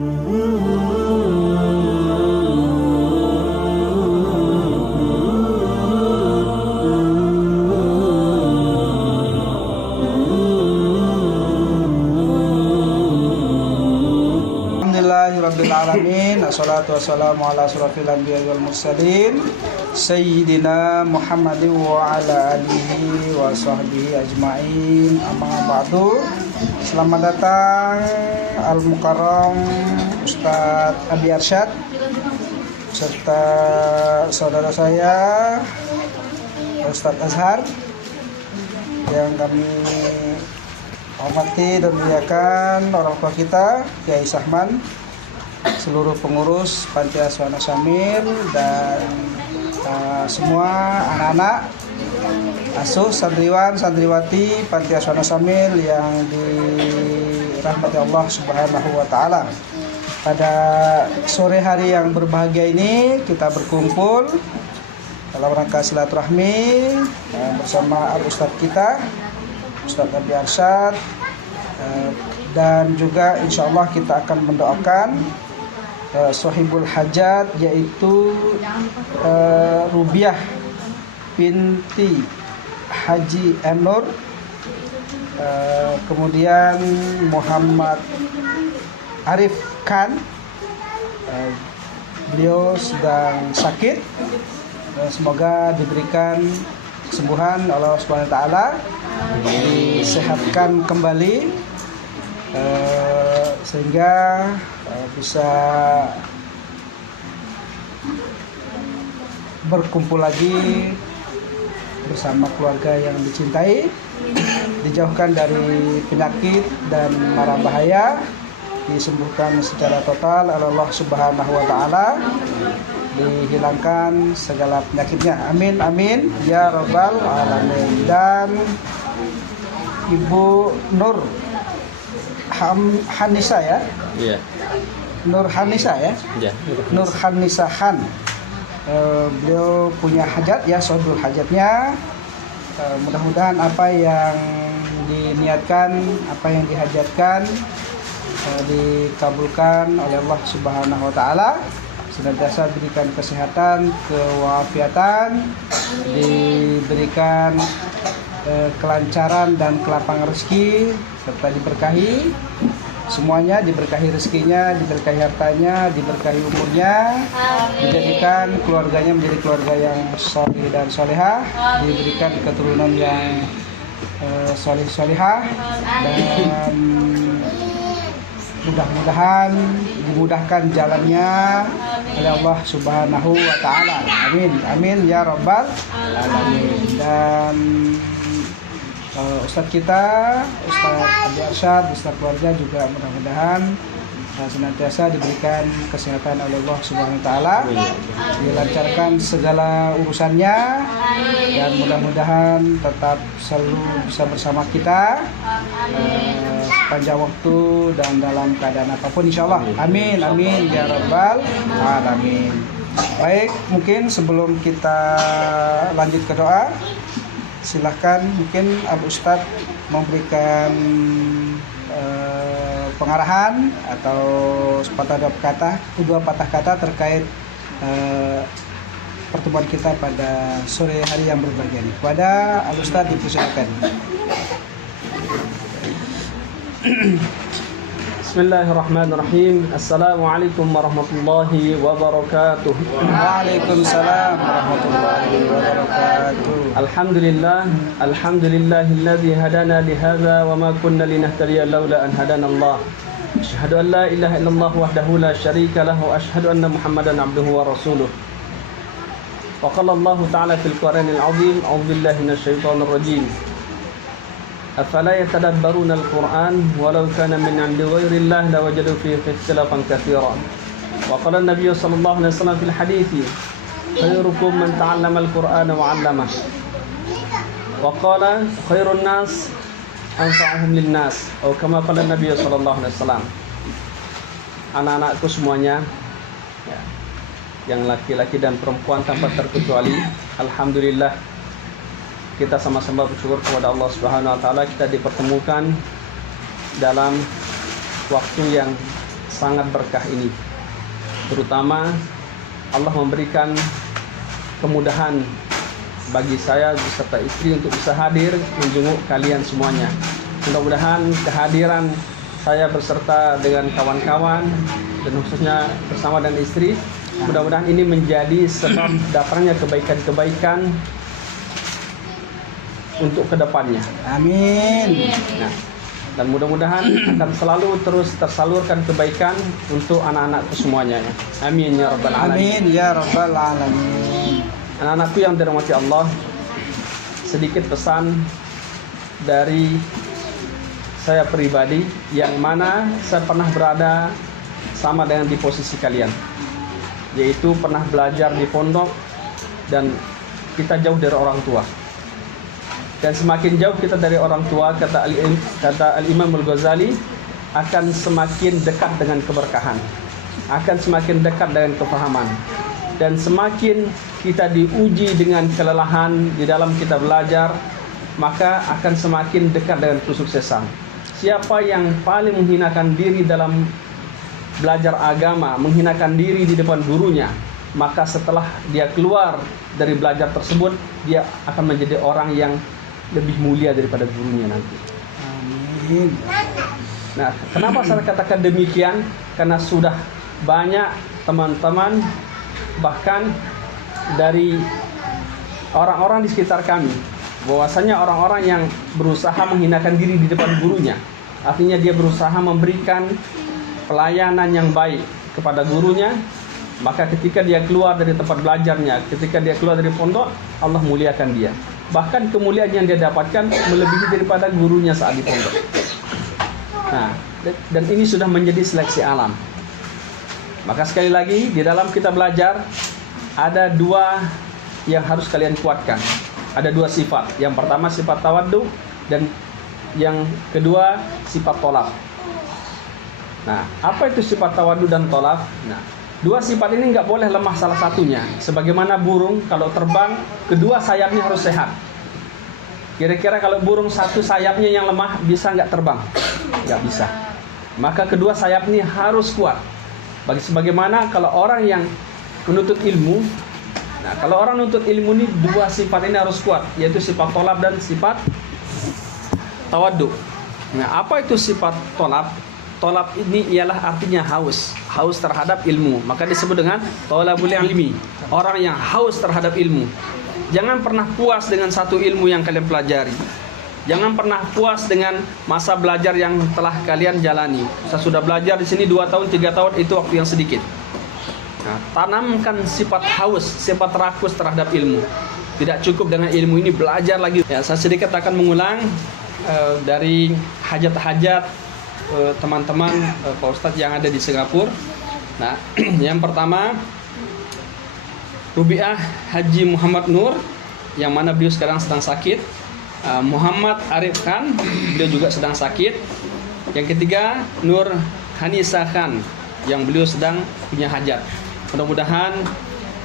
Alhamdulillahirabbil alamin, wassalatu wassalamu ala asyrofil anbiya'i wal mursalin sayyidina Muhammadin wa ala alihi wa sahbihi ajmain. Amma ba'du. Selamat datang Al-Mukarram Ustadz Abi Arsyad serta saudara saya Ustadz Azhar yang kami hormati dan muliakan, orang tua kita Kiai Sahman, seluruh pengurus Panti Asuhan As-Samir, dan semua anak-anak asuh, santriwan, santriwati Panti Asuhan As-Samir yang dirahmati Allah Subhanahu wa Ta'ala. Pada sore hari yang berbahagia ini kita berkumpul dalam rangka silaturahmi bersama Al-Ustadz kita Ustadz Abi Arsyad, dan juga insya Allah kita akan mendoakan Sohibul Hajat, yaitu Rubiah binti Haji Enur, kemudian Muhammad Arif Khan, beliau sedang sakit, semoga diberikan kesembuhan Allah Subhanahu wa Ta'ala, disehatkan kembali sehingga bisa berkumpul lagi bersama keluarga yang dicintai, dijauhkan dari penyakit dan mara bahaya, disembuhkan secara total oleh Allah Subhanahu wa Ta'ala, dihilangkan segala penyakitnya. Amin amin ya rabbal alamin. Dan Ibu Nur Hanisa ya? Iya. Nur Hanisa ya? Iya. Nur Hanisa Han. Beliau punya hajat ya, sohibul hajatnya. Mudah-mudahan apa yang diniatkan, apa yang dihajatkan dikabulkan oleh Allah Subhanahu wa Ta'ala. Senantiasa berikan kesehatan, kewalafiatan, diberikan kelancaran dan kelapangan rezeki, serta diberkahi semuanya, diberkahi rezekinya, diberkahi hartanya, diberkahi umurnya, dijadikan keluarganya menjadi keluarga yang soleh dan solehah, diberikan keturunan yang soleh-solehah, dan mudah-mudahan dimudahkan jalannya oleh Allah Subhanahu wa Ta'ala. Amin amin ya rabbal alamin. Dan Ustadz kita, Ustadz Abi Arsyad, Ustadz keluarga juga mudah-mudahan senantiasa diberikan kesehatan oleh Allah Subhanahu wa Ta'ala, dilancarkan segala urusannya, dan mudah-mudahan tetap selalu bisa bersama kita sepanjang waktu dan dalam keadaan apapun, insya Allah. Amin amin ya rabbal alamin. Baik, mungkin sebelum kita lanjut ke doa, silahkan mungkin Abu Ustadz memberikan pengarahan atau dua patah kata terkait pertemuan kita pada sore hari yang berbahagia ini. Kepada Al Ustadz dipersilakan. Bismillahirrahmanirrahim. Assalamualaikum warahmatullahi wabarakatuh. Waalaikumsalam warahmatullahi wabarakatuh. Alhamdulillahilladzi hadana lihadza wa ma kunna linahtadiya laula an hadana Allah. Asyhadu an la ilaha illallah wahdahu la syarika lahu wa asyhadu anna Muhammadan abduhu wa rasuluh. Wa qala Allah ta'ala fil Qur'anil 'azim, a'udzu billahi minasyaitonir rajim. Afala yatadabbaruna al-Qur'an walau kana min 'indi ghairillah lawajadu fihi ikhtilafan katsiran. Wa qala an-nabiy sallallahu alaihi wasallam fil hadithi khairukum man ta'allama al-Qur'ana wa 'allamahu. Wa qala khairun nas anfa'uhum lin-nas. Atau kama qala an-nabiy sallallahu alaihi wasallam. Anak-anakku semuanya, ya, yang laki-laki dan perempuan tanpa terkecuali, alhamdulillah kita sama-sama bersyukur kepada Allah Subhanahu wa Ta'ala, kita dipertemukan dalam waktu yang sangat berkah ini. Terutama Allah memberikan kemudahan bagi saya beserta istri untuk bisa hadir menjenguk kalian semuanya. Mudah-mudahan kehadiran saya beserta dengan kawan-kawan dan khususnya bersama dengan istri, mudah-mudahan ini menjadi sebab datangnya kebaikan-kebaikan untuk kedepannya. Amin. Nah, dan mudah-mudahan akan selalu terus tersalurkan kebaikan untuk anak-anakku semuanya. Amin ya rabbal alamin. Amin ya rabbal alamin. Anak-anakku yang dirahmati Allah, sedikit pesan dari saya pribadi yang mana saya pernah berada sama dengan di posisi kalian, yaitu pernah belajar di pondok dan kita jauh dari orang tua. Dan semakin jauh kita dari orang tua, kata Al-Imam Al-Ghazali, akan semakin dekat dengan keberkahan, akan semakin dekat dengan kefahaman, dan semakin kita diuji dengan kelelahan di dalam kita belajar, maka akan semakin dekat dengan kesuksesan. Siapa yang paling menghinakan diri dalam belajar agama, menghinakan diri di depan gurunya, maka setelah dia keluar dari belajar tersebut, dia akan menjadi orang yang lebih mulia daripada gurunya nanti. Amin. Nah, kenapa saya katakan demikian? Karena sudah banyak teman-teman, bahkan dari orang-orang di sekitar kami, bahwasanya orang-orang yang berusaha menghinakan diri di depan gurunya, artinya dia berusaha memberikan pelayanan yang baik kepada gurunya, maka ketika dia keluar dari tempat belajarnya, ketika dia keluar dari pondok, Allah muliakan dia. Bahkan kemuliaan yang dia dapatkan melebihi daripada gurunya saat di pondok. Nah, dan ini sudah menjadi seleksi alam. Maka sekali lagi, di dalam kita belajar ada dua yang harus kalian kuatkan. Ada dua sifat. Yang pertama sifat tawaddu, dan yang kedua sifat tolak. Nah, apa itu sifat tawaddu dan tolak? Nah, dua sifat ini nggak boleh lemah salah satunya. Sebagaimana burung kalau terbang, kedua sayapnya harus sehat. Kira-kira kalau burung satu sayapnya yang lemah, bisa nggak terbang? Nggak bisa. Maka kedua sayap ini harus kuat. Sebagaimana kalau orang yang menuntut ilmu, nah kalau orang menuntut ilmu ini dua sifat ini harus kuat, yaitu sifat tolab dan sifat tawaddu. Nah, apa itu sifat tolab? Tolab ini ialah artinya haus terhadap ilmu. Maka disebut dengan tolabul ilmi, orang yang haus terhadap ilmu. Jangan pernah puas dengan satu ilmu yang kalian pelajari. Jangan pernah puas dengan masa belajar yang telah kalian jalani. Saya sudah belajar di sini 2 tahun, 3 tahun, itu waktu yang sedikit. Nah, tanamkan sifat haus, sifat rakus terhadap ilmu. Tidak cukup dengan ilmu ini, belajar lagi. Ya, saya sedikit akan mengulang dari hajat-hajat teman-teman Pak Ustadz yang ada di Singapura. Nah, yang pertama Rubiah Haji Muhammad Nur, yang mana beliau sekarang sedang sakit. Muhammad Arif Khan, beliau juga sedang sakit. Yang ketiga Nur Hanisa Khan, yang beliau sedang punya hajat. Mudah-mudahan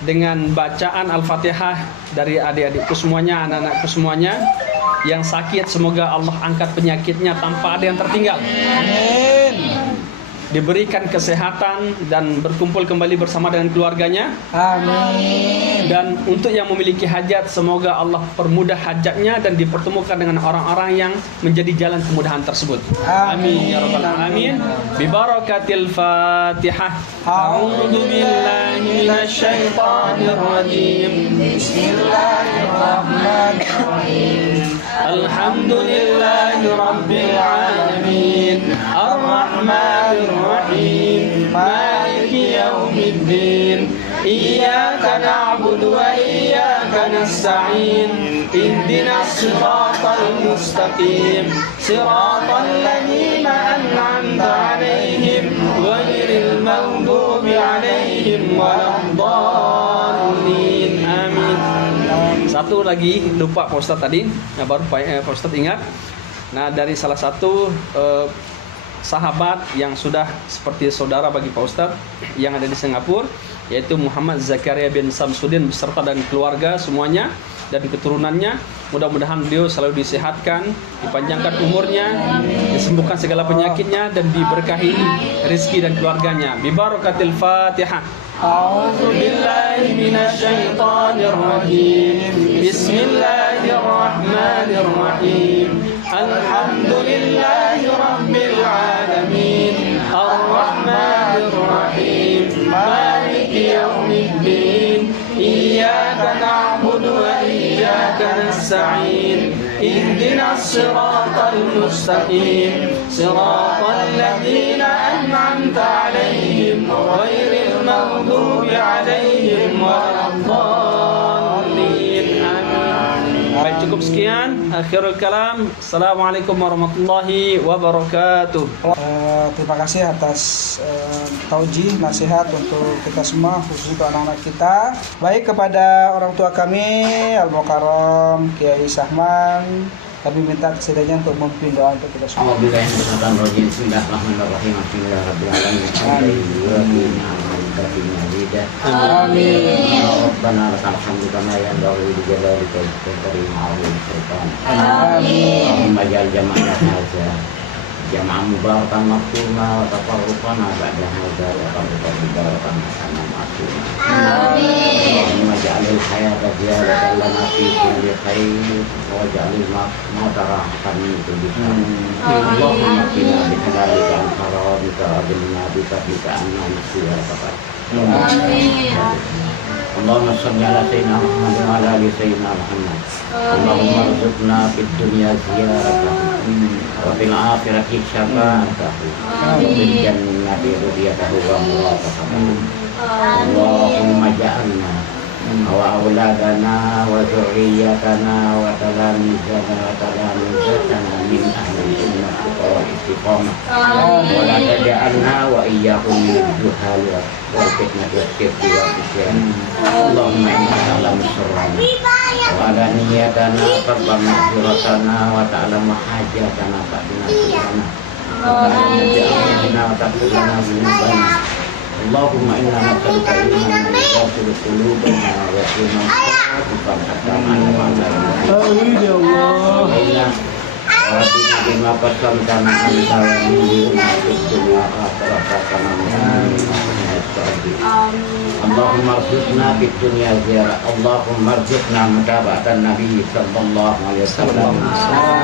dengan bacaan Al-Fatihah dari adik-adikku semuanya, anak-anakku semuanya yang sakit, semoga Allah angkat penyakitnya tanpa ada yang tertinggal. Amin. Diberikan kesehatan dan berkumpul kembali bersama dengan keluarganya. Amin. Dan untuk yang memiliki hajat, semoga Allah permudah hajatnya dan dipertemukan dengan orang-orang yang menjadi jalan kemudahan tersebut. Amin ya rabbal alamin. Bi barakatil Fatihah. A'udzu billahi minasyaitonir rajim. Bismillahirrahmanirrahim. Alhamdulillahi rabbil alamin. Ar-Rahmanir Rahim. Maliki yaumiddin. Iyyaka na'budu wa iyyaka nasta'in. Ihdinas siratal mustaqim. Siratal ladzina an'amta 'alaihim ghairil maghdubi 'alaihim waladdallin. Amin. Satu lagi lupa Pak Ustadz tadi, yang baru Pak Ustadz ingat. Nah, dari salah satu sahabat yang sudah seperti saudara bagi Pak Ustadz yang ada di Singapura, yaitu Muhammad Zakaria bin Samsudin beserta dan keluarga semuanya. dan keturunannya. Mudah-mudahan beliau selalu disehatkan, dipanjangkan umurnya, disembuhkan segala penyakitnya, dan diberkahi rezeki dan keluarganya. Bibarakatil Fatihah. A'udzu billahi minasyaitonir rajim. Bismillahirrahmanirrahim. Alhamdulillahi rabbil alamin. Arrahmanir rahim. Maliki yaumiddin. Iyyaka na'budu wa iyyaka nasta'in. Ihdinas siratal mustaqim. Siratal ladzina an'amta 'alaihim ghairil maghdubi 'alaihim waladdallin. Amin. Baik, cukup sekian. Akhirul kalam. Assalamualaikum warahmatullahi wabarakatuh. Terima kasih atas taujih, nasihat untuk kita semua, khusus untuk anak-anak kita. Baik, kepada orang tua kami Al-Mukarram Kiai Sahman, kami minta kesediaannya untuk memimpin doa untuk kita semua. Bismillahirrahmanirrahim. Amin. Rabbana lakal hamdu kama yanbaghi li jalalika wajhika karim azim sultan. Amin. Allahumma ij'al jama'ana hadza jam'an mubarakan maqsuma wa tafarruqana ba'da hadza tafarruqan mubarakan hasanan ma'suma. Allahumma ij'alil hayata ziyadatan lana fi kulli khair wa ij'alil mauta rahatan min kulli syarr. Allahumma qina bi halalika an haramika wa qina bi fadlika anna nasiya faqat. Allahumma shalli ala sayyidina Muhammad wa ala ali sayyidina Muhammad. Allahumma arzuqna fid dunya ziyaratahu wa fil akhirati syafa'atahu wa fil jannati ridiyatahu wa murafaqatahu. Allahumma ja'alna wa auladana wa dzurriyyatana wa talamizana wa talamizatana min ahli sunnah wal istiqamah. Wa la taj'alna wa iyyakum min al-juhal wal fitnati was-sirri wal isyan. Allahumma inna ta'lamu sirrana wa alaniyatana fadlan maghfiratana wa ta'lamu hajatana fa'dina sirrana wa ta'lamu wa taqulana dhunubana. Allahumma inna nas'aluka imanan yuqasiru qulubana wa imanan yuqasiru hatta Amin ya Allah. Wa bima qasamtana anta wa minna dunya akhiratana Allahumma arzuqna fid dunya ziyarah. Allahumma arzuqna mutaba'atan Nabi sallallahu alaihi wasallam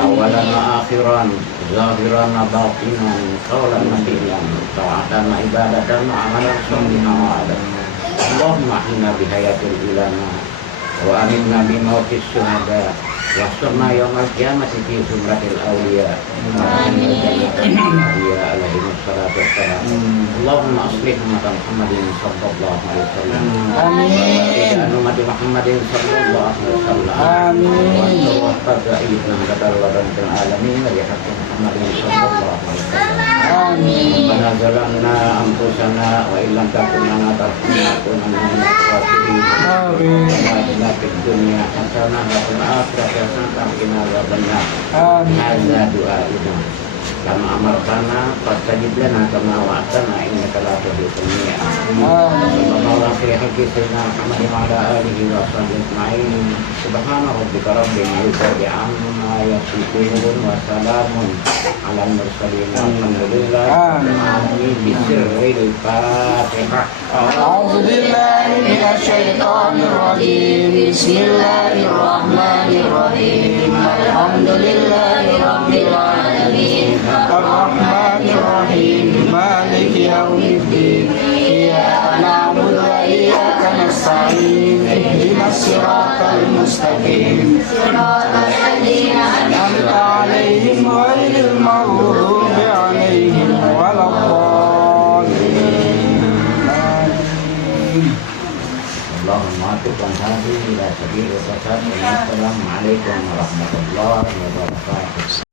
awalan wa akhiran zahiran wa batinan qawlan wa fi'lan ta'atan wa ibadatan wa amalan sholihan wa adan. Allahumma inna bihayatil ulama wa aminna bi mautis syuhada wa surna yawmal qiyamati fi sumratil awliya wa anil jannatil awliya alaihi wassalatu wassalam. Allahumma aslih umat Muhammadin sallallahu alaihi wasallam. Amin. Umat Muhammadin sallallahu alaihi wasallam. Amin. Wa tabi'ina hadal wadanil alamin wa yahkum Muhammadin sallallahu alaihi wasallam. Amin. Rabbana zalamna anfusana wa illam taghfir lana tarhamna min al-khasirin. Amin. Atina fid dunya hasanah wa fil akhirati hasanah wa qina adzabannar. Amin. Hadza du'auna kama amartana fastajib lana kama wa'adtana innaka la tukhlifu al-mi'ad. Sallallahu alaihi Muhammad wa ala alihi wa sahbihi ajma'in. Subhana rabbika rabbil izzati amma yasifun wa salamun ala al-mursalin walhamdulillahi rabbil alamin. Bismillahil Fatihah. A'udzu billahi minasy syaithanir rajim. Bismillahirrahmanirrahim. Alhamdulillahi rabbil alamin. Ar-Rahmanir Rahim. Maliki yaumiddin. Iyyaka na'budu wa iyyaka nasta'in. Ihdinas siratal mustaqim. Siratal ladzina an'amta 'alaihim ghairil maghdubi 'alaihim waladdallin. Allahumma tuqan hadi ila sabil wa Assalamualaikum warahmatullahi wabarakatuh.